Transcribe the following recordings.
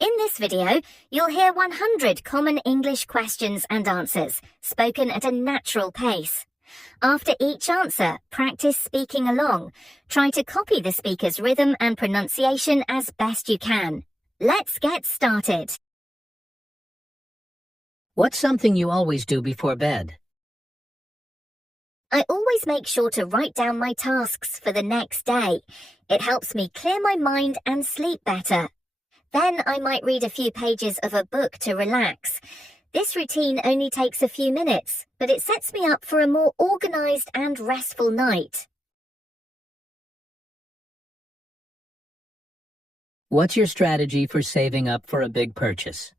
In this video, you'll hear 100 common English questions and answers, spoken at a natural pace. After each answer, practice speaking along. Try to copy the speaker's rhythm and pronunciation as best you can. Let's get started. What's something you always do before bed? I always make sure to write down my tasks for the next day. It helps me clear my mind and sleep better. Then I might read a few pages of a book to relax. This routine only takes a few minutes, but it sets me up for a more organized and restful night. What's your strategy for saving up for a big purchase?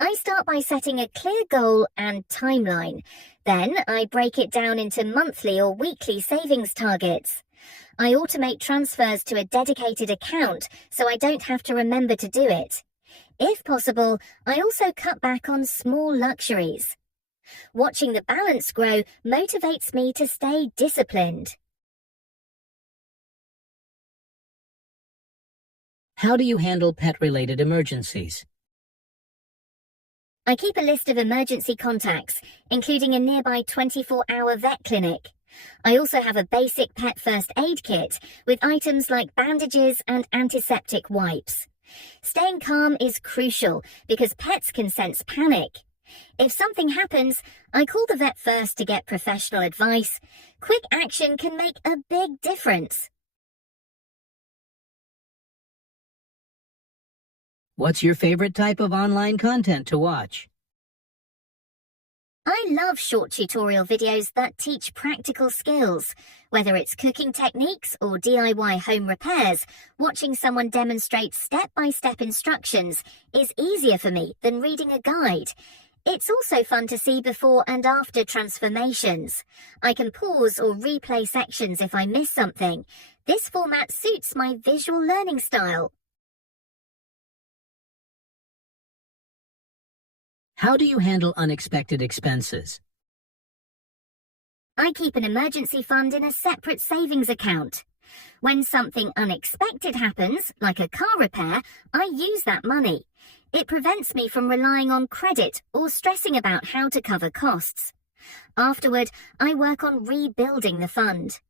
I start by setting a clear goal and timeline. Then I break it down into monthly or weekly savings targets. I automate transfers to a dedicated account so I don't have to remember to do it. If possible, I also cut back on small luxuries. Watching the balance grow motivates me to stay disciplined. How do you handle pet-related emergencies? I keep a list of emergency contacts, including a nearby 24-hour vet clinic. I also have a basic pet first aid kit with items like bandages and antiseptic wipes. Staying calm is crucial because pets can sense panic. If something happens, I call the vet first to get professional advice. Quick action can make a big difference. What's your favorite type of online content to watch? I love short tutorial videos that teach practical skills. Whether it's cooking techniques or DIY home repairs, watching someone demonstrate step-by-step instructions is easier for me than reading a guide. It's also fun to see before and after transformations. I can pause or replay sections if I miss something. This format suits my visual learning style. How do you handle unexpected expenses? I keep an emergency fund in a separate savings account. When something unexpected happens, like a car repair, I use that money. It prevents me from relying on credit or stressing about how to cover costs. Afterward, I work on rebuilding the fund.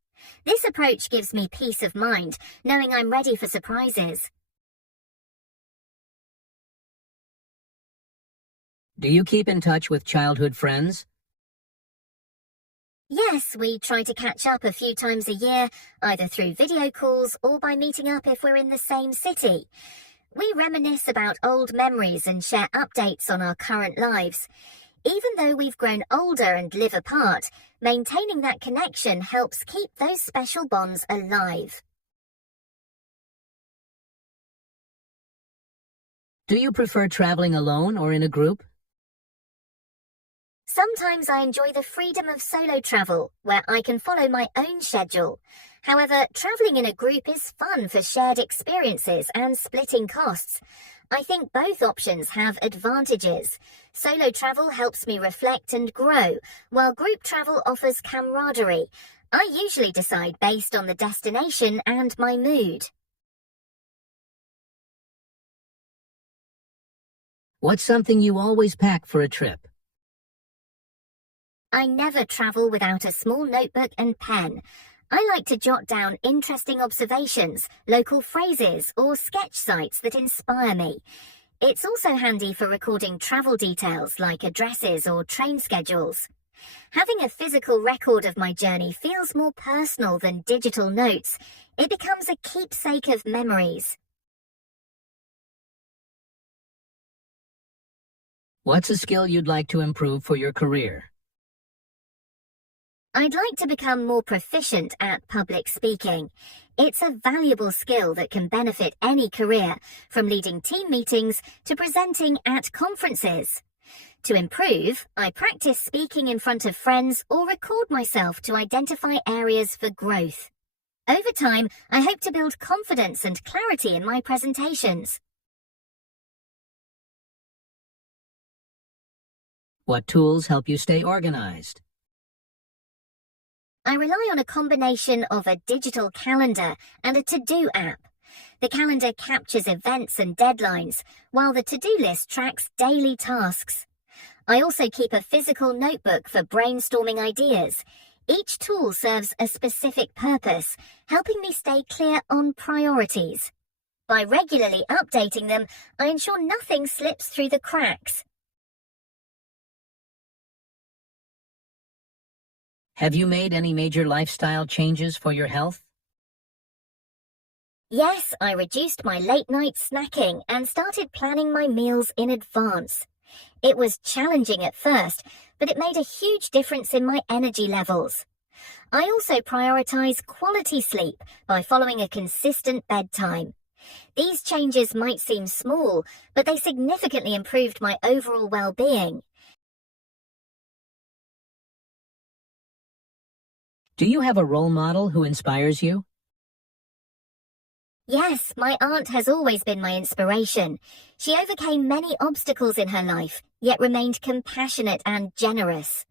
This approach gives me peace of mind, knowing I'm ready for surprises. Do you keep in touch with childhood friends? Yes, we try to catch up a few times a year, either through video calls or by meeting up if we're in the same city. We reminisce about old memories and share updates on our current lives. Even though we've grown older and live apart, maintaining that connection helps keep those special bonds alive. Do you prefer traveling alone or in a group? Sometimes I enjoy the freedom of solo travel, where I can follow my own schedule. However, traveling in a group is fun for shared experiences and splitting costs. I think both options have advantages. Solo travel helps me reflect and grow, while group travel offers camaraderie. I usually decide based on the destination and my mood. What's something you always pack for a trip? I never travel without a small notebook and pen. I like to jot down interesting observations, local phrases, or sketch sites that inspire me. It's also handy for recording travel details like addresses or train schedules. Having a physical record of my journey feels more personal than digital notes. It becomes a keepsake of memories. What's a skill you'd like to improve for your career? I'd like to become more proficient at public speaking. It's a valuable skill that can benefit any career, from leading team meetings to presenting at conferences. To improve, I practice speaking in front of friends or record myself to identify areas for growth. Over time, I hope to build confidence and clarity in my presentations. What tools help you stay organized? I rely on a combination of a digital calendar and a to-do app. The calendar captures events and deadlines, while the to-do list tracks daily tasks. I also keep a physical notebook for brainstorming ideas. Each tool serves a specific purpose, helping me stay clear on priorities. By regularly updating them, I ensure nothing slips through the cracks. Have you made any major lifestyle changes for your health? Yes, I reduced my late-night snacking and started planning my meals in advance. It was challenging at first, but it made a huge difference in my energy levels. I also prioritize quality sleep by following a consistent bedtime. These changes might seem small, but they significantly improved my overall well-being. Do you have a role model who inspires you? Yes, my aunt has always been my inspiration. She overcame many obstacles in her life, yet remained compassionate and generous.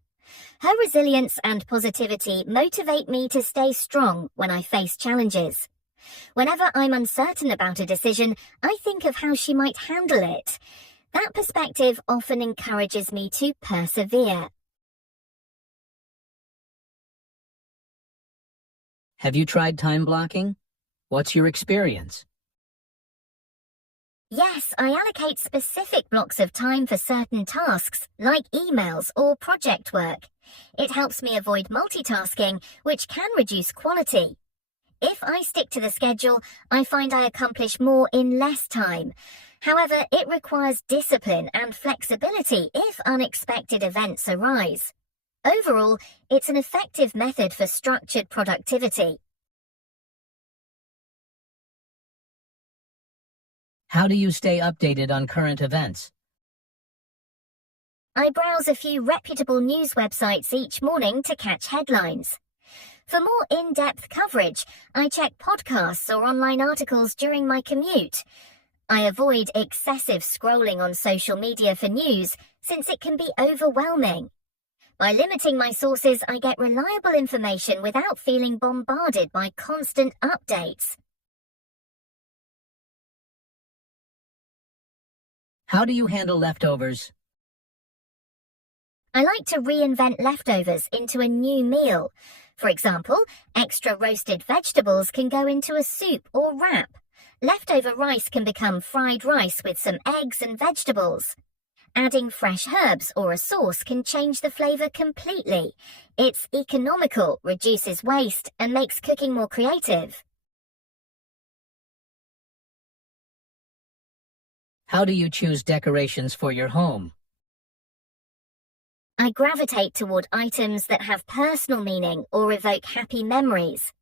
Her resilience and positivity motivate me to stay strong when I face challenges. Whenever I'm uncertain about a decision, I think of how she might handle it. That perspective often encourages me to persevere. Have you tried time blocking? What's your experience? Yes, I allocate specific blocks of time for certain tasks, like emails or project work. It helps me avoid multitasking, which can reduce quality. If I stick to the schedule, I find I accomplish more in less time. However, it requires discipline and flexibility if unexpected events arise. Overall, it's an effective method for structured productivity. How do you stay updated on current events? I browse a few reputable news websites each morning to catch headlines. For more in-depth coverage, I check podcasts or online articles during my commute. I avoid excessive scrolling on social media for news, since it can be overwhelming. By limiting my sources, I get reliable information without feeling bombarded by constant updates. How do you handle leftovers? I like to reinvent leftovers into a new meal. For example, extra roasted vegetables can go into a soup or wrap. Leftover rice can become fried rice with some eggs and vegetables. Adding fresh herbs or a sauce can change the flavor completely. It's economical, reduces waste, and makes cooking more creative. How do you choose decorations for your home? I gravitate toward items that have personal meaning or evoke happy memories.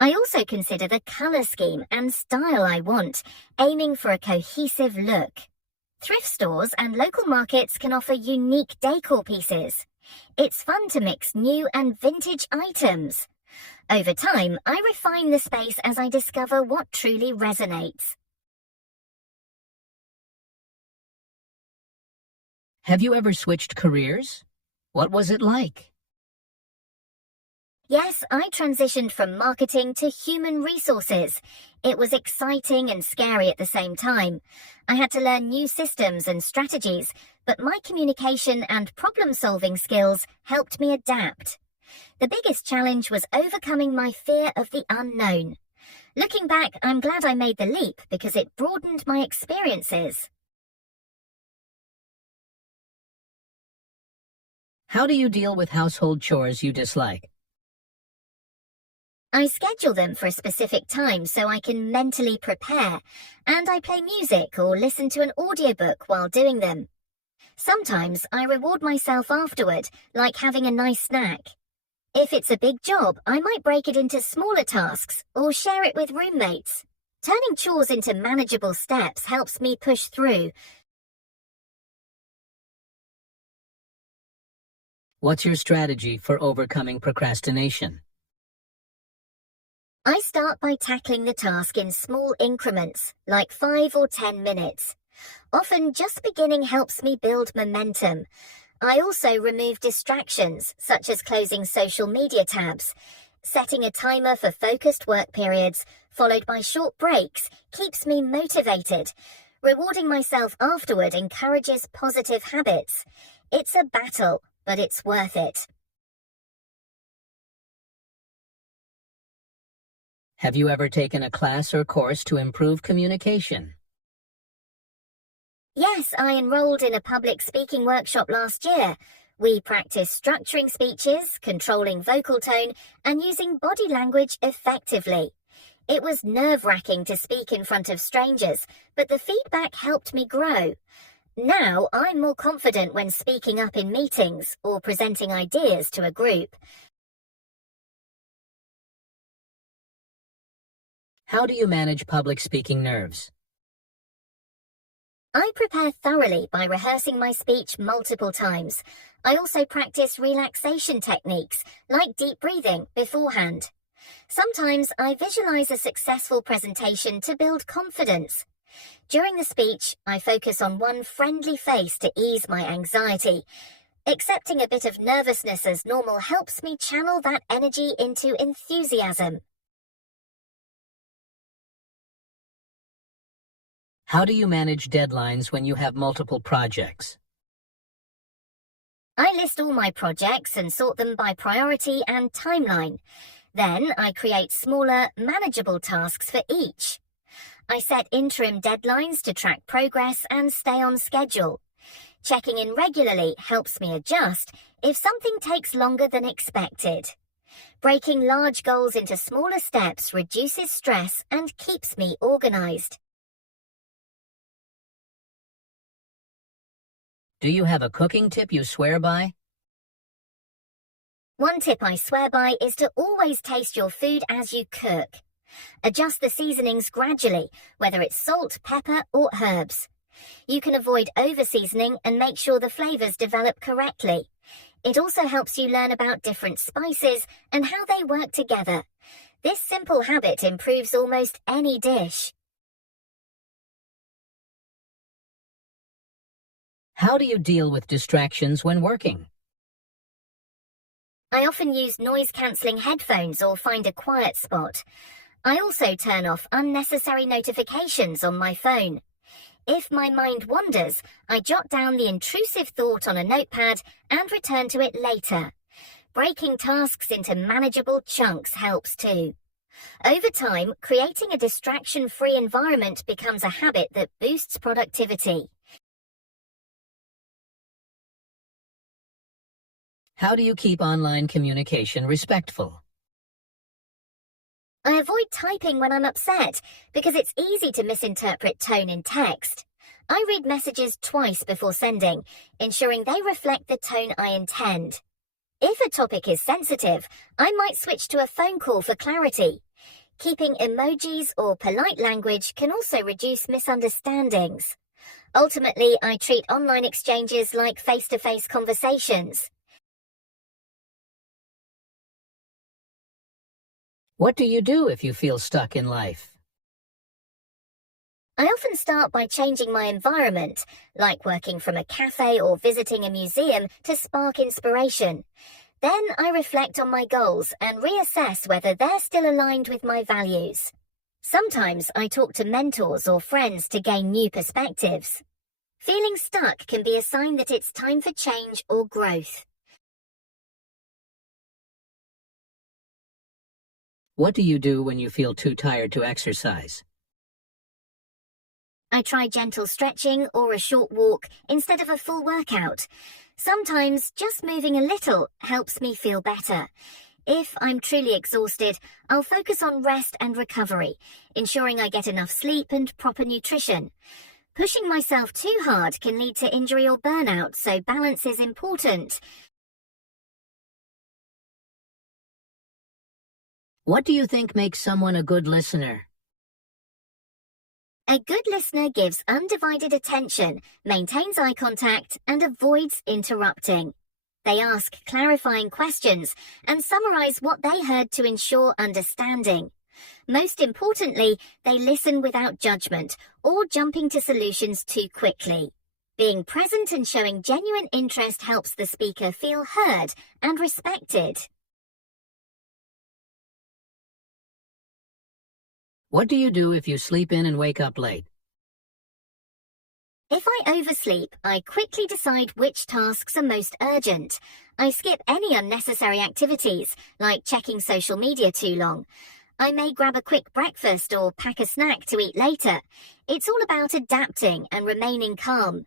I also consider the color scheme and style I want, aiming for a cohesive look. Thrift stores and local markets can offer unique decor pieces. It's fun to mix new and vintage items. Over time, I refine the space as I discover what truly resonates. Have you ever switched careers? What was it like? Yes, I transitioned from marketing to human resources. It was exciting and scary at the same time. I had to learn new systems and strategies, but my communication and problem-solving skills helped me adapt. The biggest challenge was overcoming my fear of the unknown. Looking back, I'm glad I made the leap because it broadened my experiences. How do you deal with household chores you dislike? I schedule them for a specific time so I can mentally prepare, and I play music or listen to an audiobook while doing them. Sometimes I reward myself afterward, like having a nice snack. If it's a big job, I might break it into smaller tasks or share it with roommates. Turning chores into manageable steps helps me push through. What's your strategy for overcoming procrastination? I start by tackling the task in small increments, like 5 or 10 minutes. Often, just beginning helps me build momentum. I also remove distractions, such as closing social media tabs. Setting a timer for focused work periods, followed by short breaks, keeps me motivated. Rewarding myself afterward encourages positive habits. It's a battle, but it's worth it. Have you ever taken a class or course to improve communication? Yes, I enrolled in a public speaking workshop last year. We practiced structuring speeches, controlling vocal tone, and using body language effectively. It was nerve-wracking to speak in front of strangers, but the feedback helped me grow. Now I'm more confident when speaking up in meetings or presenting ideas to a group. How do you manage public speaking nerves? I prepare thoroughly by rehearsing my speech multiple times. I also practice relaxation techniques, like deep breathing, beforehand. Sometimes I visualize a successful presentation to build confidence. During the speech, I focus on one friendly face to ease my anxiety. Accepting a bit of nervousness as normal helps me channel that energy into enthusiasm. How do you manage deadlines when you have multiple projects? I list all my projects and sort them by priority and timeline. Then I create smaller, manageable tasks for each. I set interim deadlines to track progress and stay on schedule. Checking in regularly helps me adjust if something takes longer than expected. Breaking large goals into smaller steps reduces stress and keeps me organized. Do you have a cooking tip you swear by? One tip I swear by is to always taste your food as you cook. Adjust the seasonings gradually, whether it's salt, pepper, or herbs. You can avoid over-seasoning and make sure the flavors develop correctly. It also helps you learn about different spices and how they work together. This simple habit improves almost any dish. How do you deal with distractions when working? I often use noise-cancelling headphones or find a quiet spot. I also turn off unnecessary notifications on my phone. If my mind wanders, I jot down the intrusive thought on a notepad and return to it later. Breaking tasks into manageable chunks helps too. Over time, creating a distraction-free environment becomes a habit that boosts productivity. How do you keep online communication respectful? I avoid typing when I'm upset because it's easy to misinterpret tone in text. I read messages twice before sending, ensuring they reflect the tone I intend. If a topic is sensitive, I might switch to a phone call for clarity. Keeping emojis or polite language can also reduce misunderstandings. Ultimately, I treat online exchanges like face-to-face conversations. What do you do if you feel stuck in life? I often start by changing my environment, like working from a cafe or visiting a museum to spark inspiration. Then I reflect on my goals and reassess whether they're still aligned with my values. Sometimes I talk to mentors or friends to gain new perspectives. Feeling stuck can be a sign that it's time for change or growth. What do you do when you feel too tired to exercise? I try gentle stretching or a short walk instead of a full workout. Sometimes just moving a little helps me feel better. If I'm truly exhausted, I'll focus on rest and recovery, ensuring I get enough sleep and proper nutrition. Pushing myself too hard can lead to injury or burnout, so balance is important. What do you think makes someone a good listener? A good listener gives undivided attention, maintains eye contact, and avoids interrupting. They ask clarifying questions and summarize what they heard to ensure understanding. Most importantly, they listen without judgment or jumping to solutions too quickly. Being present and showing genuine interest helps the speaker feel heard and respected. What do you do if you sleep in and wake up late? If I oversleep, I quickly decide which tasks are most urgent. I skip any unnecessary activities, like checking social media too long. I may grab a quick breakfast or pack a snack to eat later. It's all about adapting and remaining calm.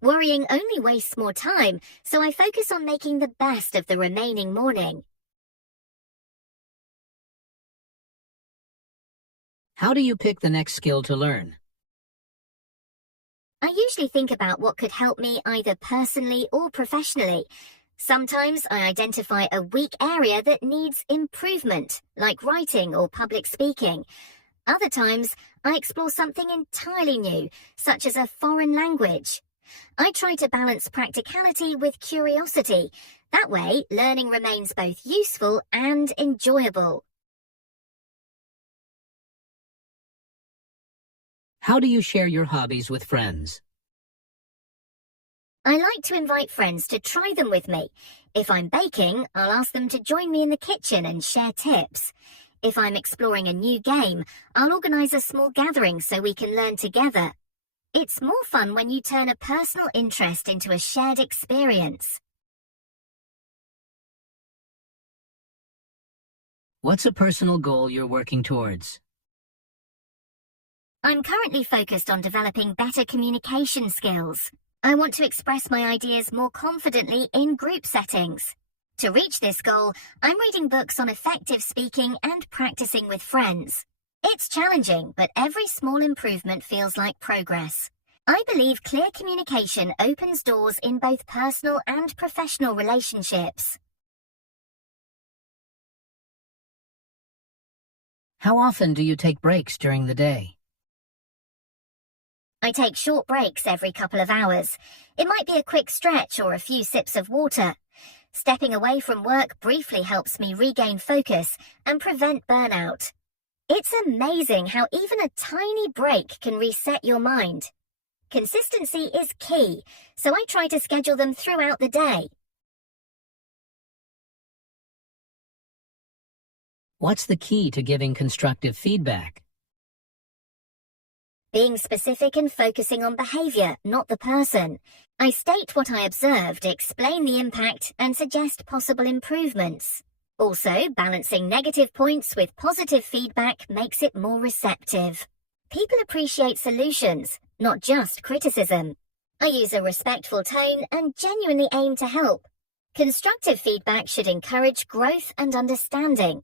Worrying only wastes more time, so I focus on making the best of the remaining morning. How do you pick the next skill to learn? I usually think about what could help me either personally or professionally. Sometimes I identify a weak area that needs improvement, like writing or public speaking. Other times, I explore something entirely new, such as a foreign language. I try to balance practicality with curiosity. That way, learning remains both useful and enjoyable. How do you share your hobbies with friends? I like to invite friends to try them with me. If I'm baking, I'll ask them to join me in the kitchen and share tips. If I'm exploring a new game, I'll organise a small gathering so we can learn together. It's more fun when you turn a personal interest into a shared experience. What's a personal goal you're working towards? I'm currently focused on developing better communication skills. I want to express my ideas more confidently in group settings. To reach this goal, I'm reading books on effective speaking and practicing with friends. It's challenging, but every small improvement feels like progress. I believe clear communication opens doors in both personal and professional relationships. How often do you take breaks during the day? I take short breaks every couple of hours. It might be a quick stretch or a few sips of water. Stepping away from work briefly helps me regain focus and prevent burnout. It's amazing how even a tiny break can reset your mind. Consistency is key, so I try to schedule them throughout the day. What's the key to giving constructive feedback? Being specific and focusing on behavior, not the person. I state what I observed, explain the impact, and suggest possible improvements. Also, balancing negative points with positive feedback makes it more receptive. People appreciate solutions, not just criticism. I use a respectful tone and genuinely aim to help. Constructive feedback should encourage growth and understanding.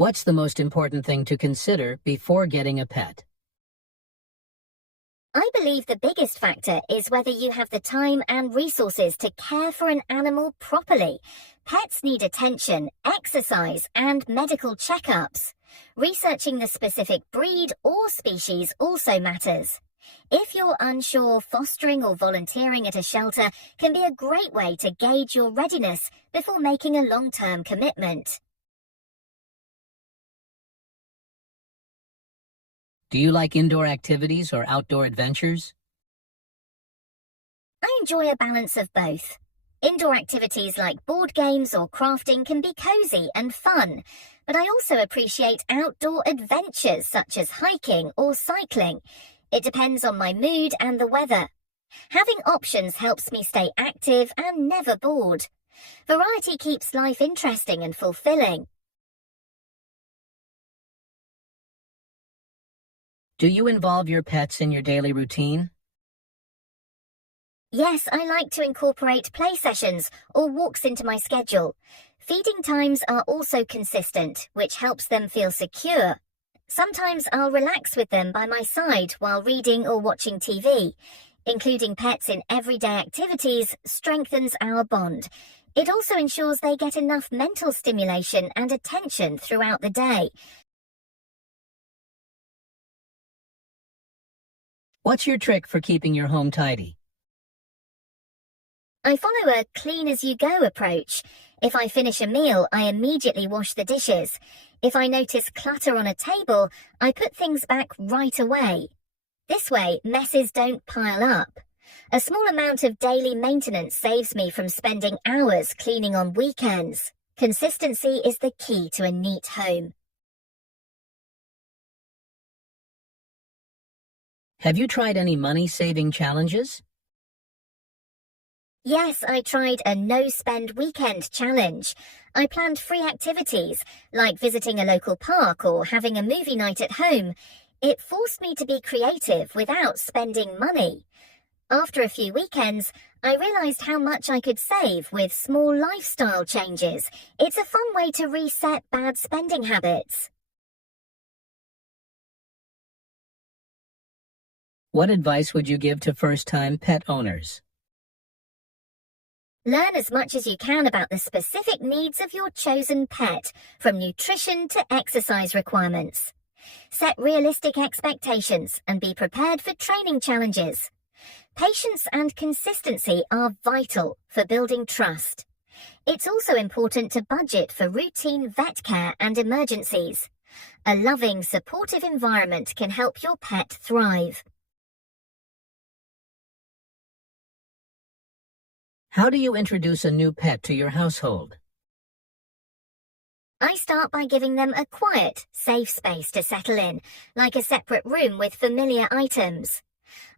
What's the most important thing to consider before getting a pet? I believe the biggest factor is whether you have the time and resources to care for an animal properly. Pets need attention, exercise, and medical checkups. Researching the specific breed or species also matters. If you're unsure, fostering or volunteering at a shelter can be a great way to gauge your readiness before making a long-term commitment. Do you like indoor activities or outdoor adventures? I enjoy a balance of both. Indoor activities like board games or crafting can be cozy and fun, but I also appreciate outdoor adventures such as hiking or cycling. It depends on my mood and the weather. Having options helps me stay active and never bored. Variety keeps life interesting and fulfilling. Do you involve your pets in your daily routine? Yes, I like to incorporate play sessions or walks into my schedule. Feeding times are also consistent, which helps them feel secure. Sometimes I'll relax with them by my side while reading or watching TV. Including pets in everyday activities strengthens our bond. It also ensures they get enough mental stimulation and attention throughout the day. What's your trick for keeping your home tidy? I follow a clean-as-you-go approach. If I finish a meal, I immediately wash the dishes. If I notice clutter on a table, I put things back right away. This way, messes don't pile up. A small amount of daily maintenance saves me from spending hours cleaning on weekends. Consistency is the key to a neat home. Have you tried any money-saving challenges? Yes, I tried a no-spend weekend challenge. I planned free activities, like visiting a local park or having a movie night at home. It forced me to be creative without spending money. After a few weekends, I realized how much I could save with small lifestyle changes. It's a fun way to reset bad spending habits. What advice would you give to first-time pet owners? Learn as much as you can about the specific needs of your chosen pet, from nutrition to exercise requirements. Set realistic expectations and be prepared for training challenges. Patience and consistency are vital for building trust. It's also important to budget for routine vet care and emergencies. A loving, supportive environment can help your pet thrive. How do you introduce a new pet to your household? I start by giving them a quiet, safe space to settle in, like a separate room with familiar items.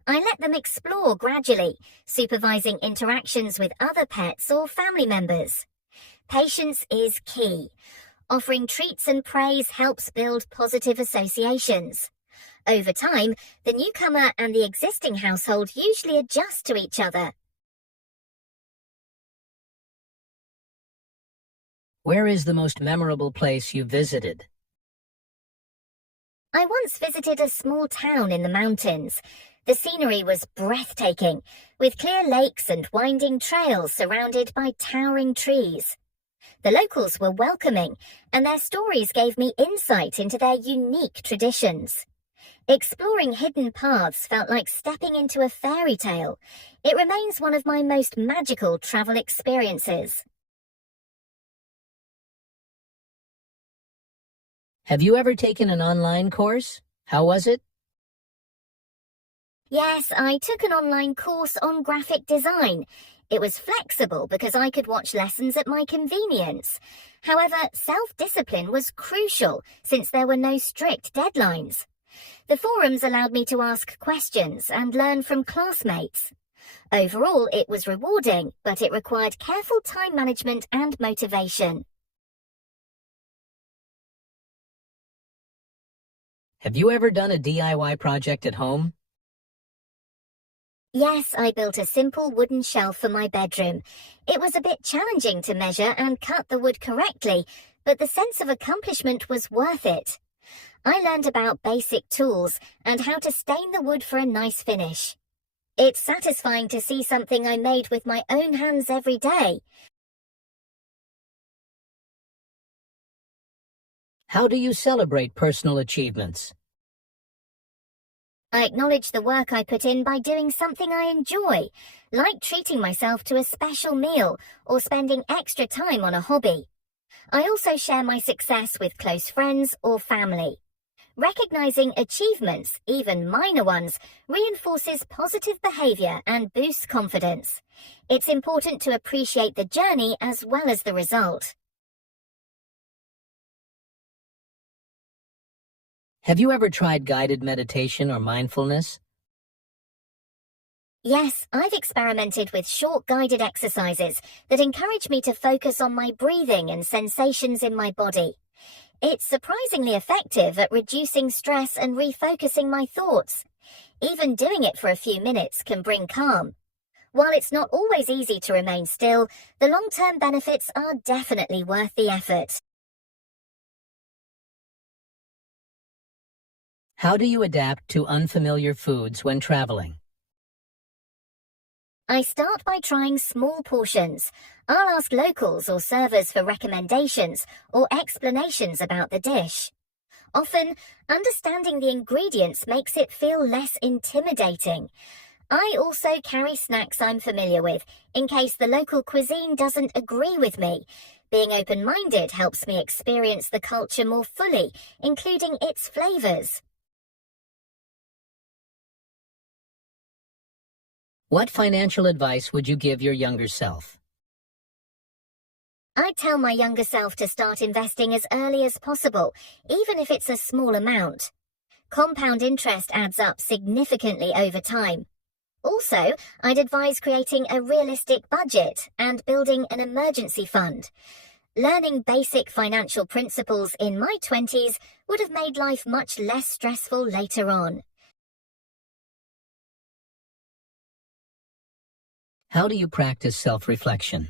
I let them explore gradually, supervising interactions with other pets or family members. Patience is key. Offering treats and praise helps build positive associations. Over time, the newcomer and the existing household usually adjust to each other. Where is the most memorable place you visited? I once visited a small town in the mountains. The scenery was breathtaking, with clear lakes and winding trails surrounded by towering trees. The locals were welcoming, and their stories gave me insight into their unique traditions. Exploring hidden paths felt like stepping into a fairy tale. It remains one of my most magical travel experiences. Have you ever taken an online course? How was it? Yes, I took an online course on graphic design. It was flexible because I could watch lessons at my convenience. However, self-discipline was crucial since there were no strict deadlines. The forums allowed me to ask questions and learn from classmates. Overall, it was rewarding, but it required careful time management and motivation. Have you ever done a DIY project at home? Yes, I built a simple wooden shelf for my bedroom. It was a bit challenging to measure and cut the wood correctly, but the sense of accomplishment was worth it. I learned about basic tools and how to stain the wood for a nice finish. It's satisfying to see something I made with my own hands every day. How do you celebrate personal achievements? I acknowledge the work I put in by doing something I enjoy, like treating myself to a special meal or spending extra time on a hobby. I also share my success with close friends or family. Recognizing achievements, even minor ones, reinforces positive behavior and boosts confidence. It's important to appreciate the journey as well as the result. Have you ever tried guided meditation or mindfulness? Yes, I've experimented with short guided exercises that encourage me to focus on my breathing and sensations in my body. It's surprisingly effective at reducing stress and refocusing my thoughts. Even doing it for a few minutes can bring calm. While it's not always easy to remain still, the long-term benefits are definitely worth the effort. How do you adapt to unfamiliar foods when traveling? I start by trying small portions. I'll ask locals or servers for recommendations or explanations about the dish. Often, understanding the ingredients makes it feel less intimidating. I also carry snacks I'm familiar with, in case the local cuisine doesn't agree with me. Being open-minded helps me experience the culture more fully, including its flavors. What financial advice would you give your younger self? I'd tell my younger self to start investing as early as possible, even if it's a small amount. Compound interest adds up significantly over time. Also, I'd advise creating a realistic budget and building an emergency fund. Learning basic financial principles in my 20s would have made life much less stressful later on. How do you practice self-reflection?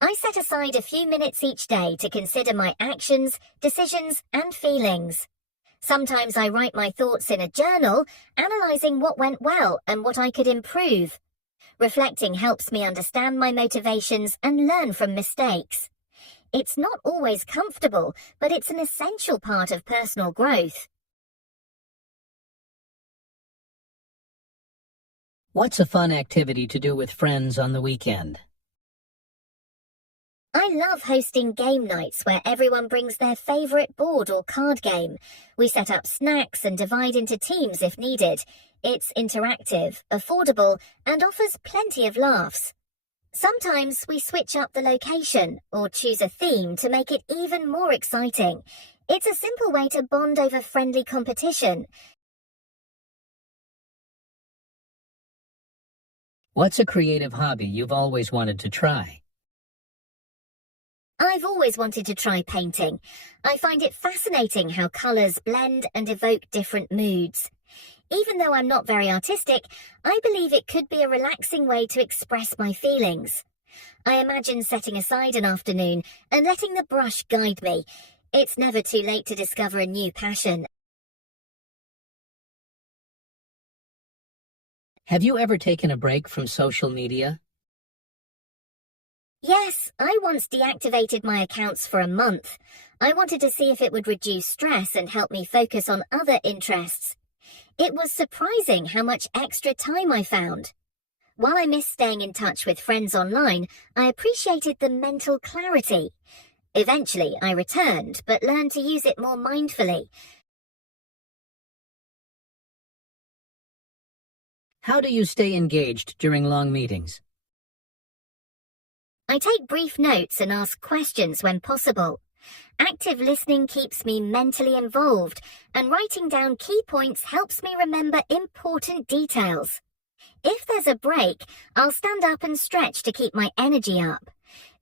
I set aside a few minutes each day to consider my actions, decisions, and feelings. Sometimes I write my thoughts in a journal, analysing what went well and what I could improve. Reflecting helps me understand my motivations and learn from mistakes. It's not always comfortable, but it's an essential part of personal growth. What's a fun activity to do with friends on the weekend? I love hosting game nights where everyone brings their favourite board or card game. We set up snacks and divide into teams if needed. It's interactive, affordable, and offers plenty of laughs. Sometimes we switch up the location or choose a theme to make it even more exciting. It's a simple way to bond over friendly competition. What's a creative hobby you've always wanted to try? I've always wanted to try painting. I find it fascinating how colours blend and evoke different moods. Even though I'm not very artistic, I believe it could be a relaxing way to express my feelings. I imagine setting aside an afternoon and letting the brush guide me. It's never too late to discover a new passion. Have you ever taken a break from social media? Yes, I once deactivated my accounts for a month. I wanted to see if it would reduce stress and help me focus on other interests. It was surprising how much extra time I found. While I miss staying in touch with friends online, I appreciated the mental clarity. Eventually, I returned, but learned to use it more mindfully. How do you stay engaged during long meetings? I take brief notes and ask questions when possible. Active listening keeps me mentally involved, and writing down key points helps me remember important details. If there's a break, I'll stand up and stretch to keep my energy up.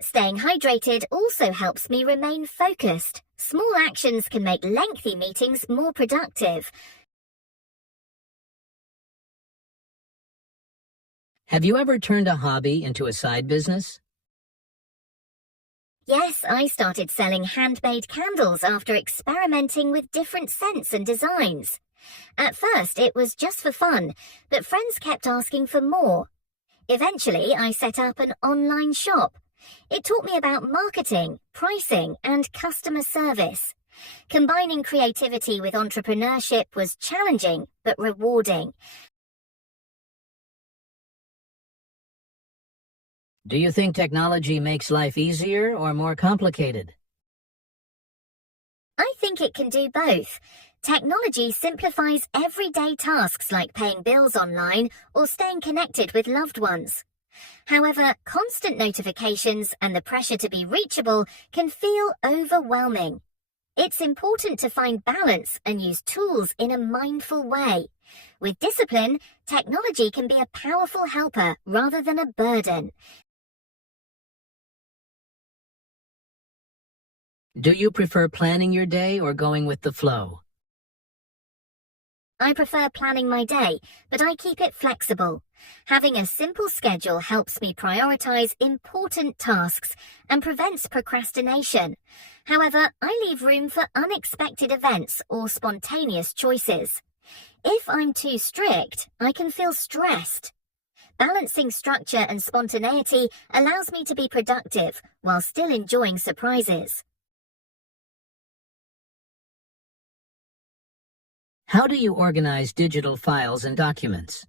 Staying hydrated also helps me remain focused. Small actions can make lengthy meetings more productive. Have you ever turned a hobby into a side business? Yes, I started selling handmade candles after experimenting with different scents and designs. At first, it was just for fun, but friends kept asking for more. Eventually, I set up an online shop. It taught me about marketing, pricing, and customer service. Combining creativity with entrepreneurship was challenging, but rewarding. Do you think technology makes life easier or more complicated? I think it can do both. Technology simplifies everyday tasks like paying bills online or staying connected with loved ones. However, constant notifications and the pressure to be reachable can feel overwhelming. It's important to find balance and use tools in a mindful way. With discipline, technology can be a powerful helper rather than a burden. Do you prefer planning your day or going with the flow? I prefer planning my day, but I keep it flexible. Having a simple schedule helps me prioritize important tasks and prevents procrastination. However, I leave room for unexpected events or spontaneous choices. If I'm too strict, I can feel stressed. Balancing structure and spontaneity allows me to be productive while still enjoying surprises. How do you organize digital files and documents?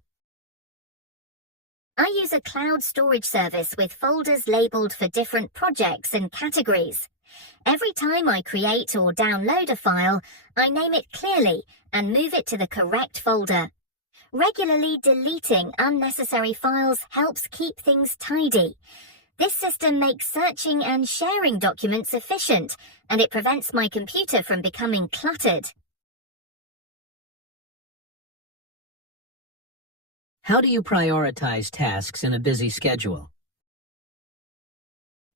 I use a cloud storage service with folders labeled for different projects and categories. Every time I create or download a file, I name it clearly and move it to the correct folder. Regularly deleting unnecessary files helps keep things tidy. This system makes searching and sharing documents efficient, and it prevents my computer from becoming cluttered. How do you prioritize tasks in a busy schedule?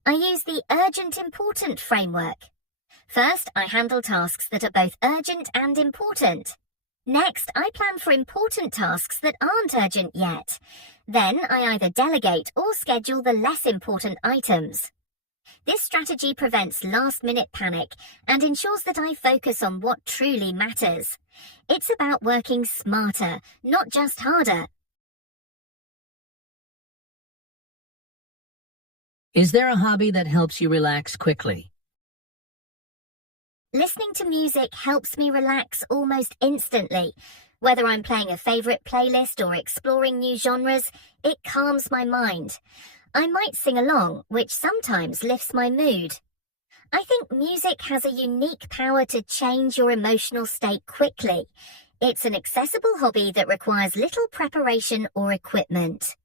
I use the urgent important framework. First, I handle tasks that are both urgent and important. Next, I plan for important tasks that aren't urgent yet. Then, I either delegate or schedule the less important items. This strategy prevents last-minute panic and ensures that I focus on what truly matters. It's about working smarter, not just harder. Is there a hobby that helps you relax quickly? Listening to music helps me relax almost instantly. Whether I'm playing a favorite playlist or exploring new genres, it calms my mind. I might sing along, which sometimes lifts my mood. I think music has a unique power to change your emotional state quickly. It's an accessible hobby that requires little preparation or equipment.